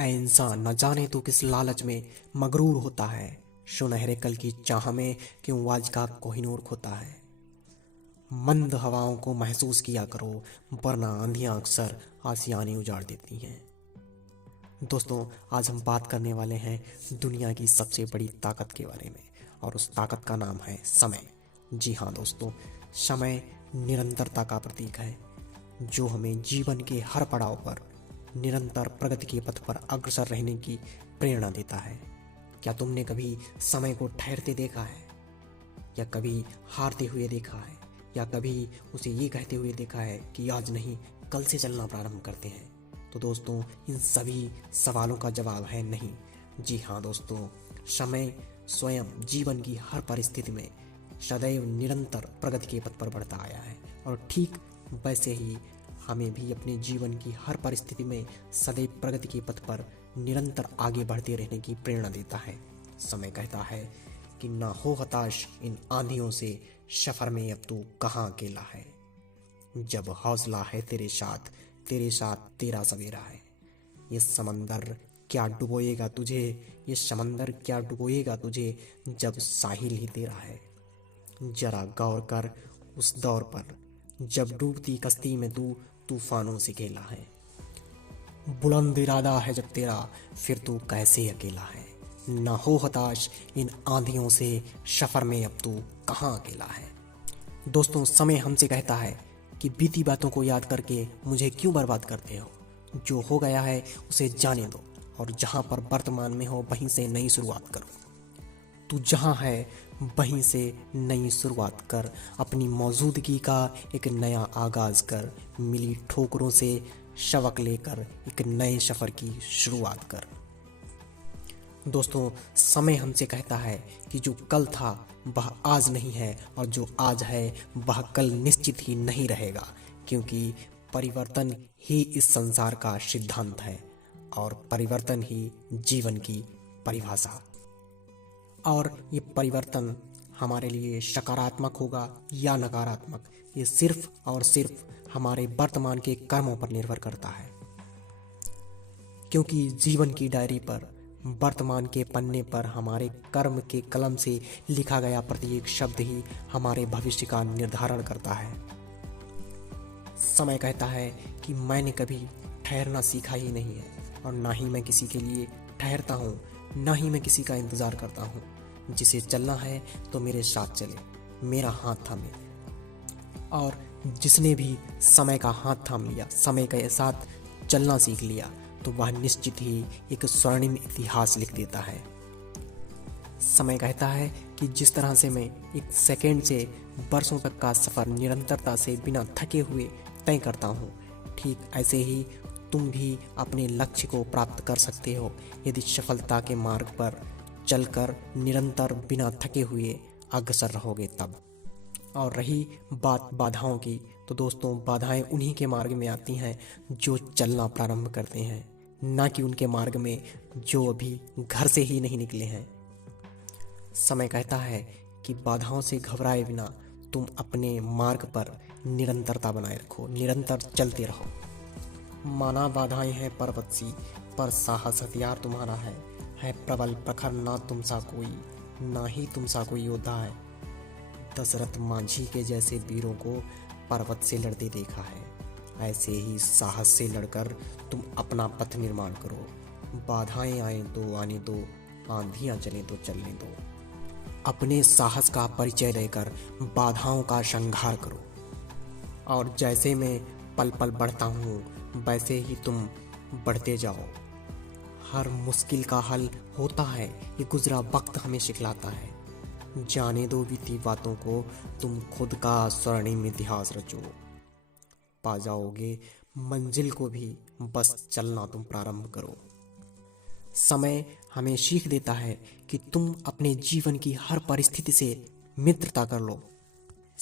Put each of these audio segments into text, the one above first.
ऐ इंसान, न जाने तू किस लालच में मगरूर होता है। सुनहरे कल की चाह में क्यों आज का कोहिनूर खोता है। मंद हवाओं को महसूस किया करो, वरना आंधियां अक्सर आसियाने उजाड़ देती हैं। दोस्तों, आज हम बात करने वाले हैं दुनिया की सबसे बड़ी ताकत के बारे में, और उस ताकत का नाम है समय। जी हाँ दोस्तों, समय निरंतरता का प्रतीक है, जो हमें जीवन के हर पड़ाव पर निरंतर प्रगति के पथ पर अग्रसर रहने की प्रेरणा देता है। क्या तुमने कभी समय को ठहरते देखा है, या कभी हारते हुए देखा है, या कभी उसे ये कहते हुए देखा है कि आज नहीं कल से चलना प्रारंभ करते हैं? तो दोस्तों, इन सभी सवालों का जवाब है नहीं। जी हाँ दोस्तों, समय स्वयं जीवन की हर परिस्थिति में सदैव निरंतर प्रगति के पथ पर बढ़ता आया है, और ठीक वैसे ही हमें भी अपने जीवन की हर परिस्थिति में सदैव प्रगति के पथ पर निरंतर आगे बढ़ते रहने की प्रेरणा देता है। समय कहता है कि ना हो हताश इन आंधियों से, सफर में अब तू कहाँ अकेला है। जब हौसला है तेरे साथ तेरा सवेरा है। ये समंदर क्या डुबोएगा तुझे, ये समंदर क्या डुबोएगा तुझे, जब साहिल ही तेरा है। जरा गौर कर उस दौर पर, जब डूबती कश्ती में तू तूफानों से खेला है। बुलंद इरादा है जब तेरा, फिर तू कैसे अकेला है। ना हो हताश इन आंधियों से, सफर में अब तू कहाँ अकेला है। दोस्तों, समय हमसे कहता है कि बीती बातों को याद करके मुझे क्यों बर्बाद करते हो। जो हो गया है उसे जाने दो, और जहाँ पर वर्तमान में हो वहीं से नई शुरुआत करो। तू जहाँ है वहीं से नई शुरुआत कर, अपनी मौजूदगी का एक नया आगाज कर। मिली ठोकरों से शवक लेकर एक नए सफर की शुरुआत कर। दोस्तों, समय हमसे कहता है कि जो कल था वह आज नहीं है, और जो आज है वह कल निश्चित ही नहीं रहेगा, क्योंकि परिवर्तन ही इस संसार का सिद्धांत है, और परिवर्तन ही जीवन की परिभाषा। और ये परिवर्तन हमारे लिए सकारात्मक होगा या नकारात्मक, ये सिर्फ और सिर्फ हमारे वर्तमान के कर्मों पर निर्भर करता है। क्योंकि जीवन की डायरी पर, वर्तमान के पन्ने पर हमारे कर्म के कलम से लिखा गया प्रत्येक शब्द ही हमारे भविष्य का निर्धारण करता है। समय कहता है कि मैंने कभी ठहरना सीखा ही नहीं है, और ना ही मैं किसी के लिए ठहरता हूँ, ना ही मैं किसी का इंतज़ार करता हूँ। जिसे चलना है तो मेरे साथ चले, मेरा हाथ थामे। और जिसने भी समय का हाथ थाम लिया, समय के साथ चलना सीख लिया, तो वह निश्चित ही एक स्वर्णिम इतिहास लिख देता है। समय कहता है कि जिस तरह से मैं एक सेकंड से वर्षों तक का सफ़र निरंतरता से बिना थके हुए तय करता हूँ, ठीक ऐसे ही तुम भी अपने लक्ष्य को प्राप्त कर सकते हो, यदि सफलता के मार्ग पर चलकर निरंतर बिना थके हुए अग्रसर रहोगे तब। और रही बात बाधाओं की, तो दोस्तों, बाधाएं उन्हीं के मार्ग में आती हैं जो चलना प्रारंभ करते हैं, ना कि उनके मार्ग में जो अभी घर से ही नहीं निकले हैं। समय कहता है कि बाधाओं से घबराए बिना तुम अपने मार्ग पर निरंतरता बनाए रखो, निरंतर चलते रहो। माना बाधाएं हैं पर्वत सी, पर साहस हथियार तुम्हारा है प्रबल प्रखर ना तुम सा कोई, ना ही तुम सा कोई योद्धा है। दशरथ मांझी के जैसे वीरों को पर्वत से लड़ते देखा है, ऐसे ही साहस से लड़कर तुम अपना पथ निर्माण करो। बाधाएं आए तो आने दो, आंधियां चले तो चलने दो। अपने साहस का परिचय देकर बाधाओं का संहार करो, और जैसे मैं पल पल बढ़ता हूँ वैसे ही तुम बढ़ते जाओ। हर मुश्किल का हल होता है, ये गुजरा वक्त हमें सिखलाता है। जाने दो बीती बातों को, तुम खुद का स्वर्णिम इतिहास रचो। पा जाओगे मंजिल को भी, बस चलना तुम प्रारंभ करो। समय हमें सीख देता है कि तुम अपने जीवन की हर परिस्थिति से मित्रता कर लो।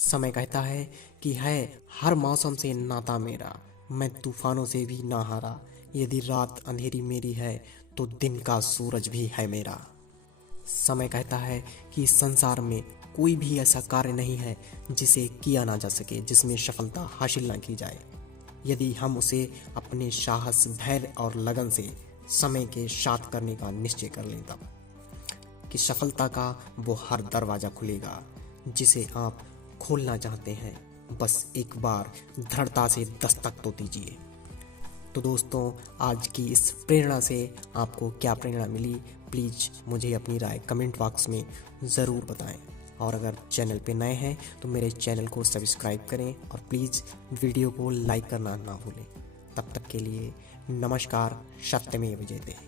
समय कहता है कि है हर मौसम से नाता मेरा, मैं तूफानों से भी ना हारा। यदि रात अंधेरी मेरी है तो दिन का सूरज भी है मेरा। समय कहता है कि इस संसार में कोई भी ऐसा कार्य नहीं है जिसे किया ना जा सके, जिसमें सफलता हासिल ना की जाए, यदि हम उसे अपने साहस, धैर्य और लगन से समय के साथ करने का निश्चय कर लें तब कि सफलता का वो हर दरवाज़ा खुलेगा जिसे आप खोलना चाहते हैं। बस एक बार दृढ़ता से दस्तक तो दीजिए। तो दोस्तों, आज की इस प्रेरणा से आपको क्या प्रेरणा मिली, प्लीज़ मुझे अपनी राय कमेंट बॉक्स में ज़रूर बताएं। और अगर चैनल पे नए हैं तो मेरे चैनल को सब्सक्राइब करें और प्लीज़ वीडियो को लाइक करना ना भूलें। तब तक के लिए नमस्कार। सत्यमेव जयते।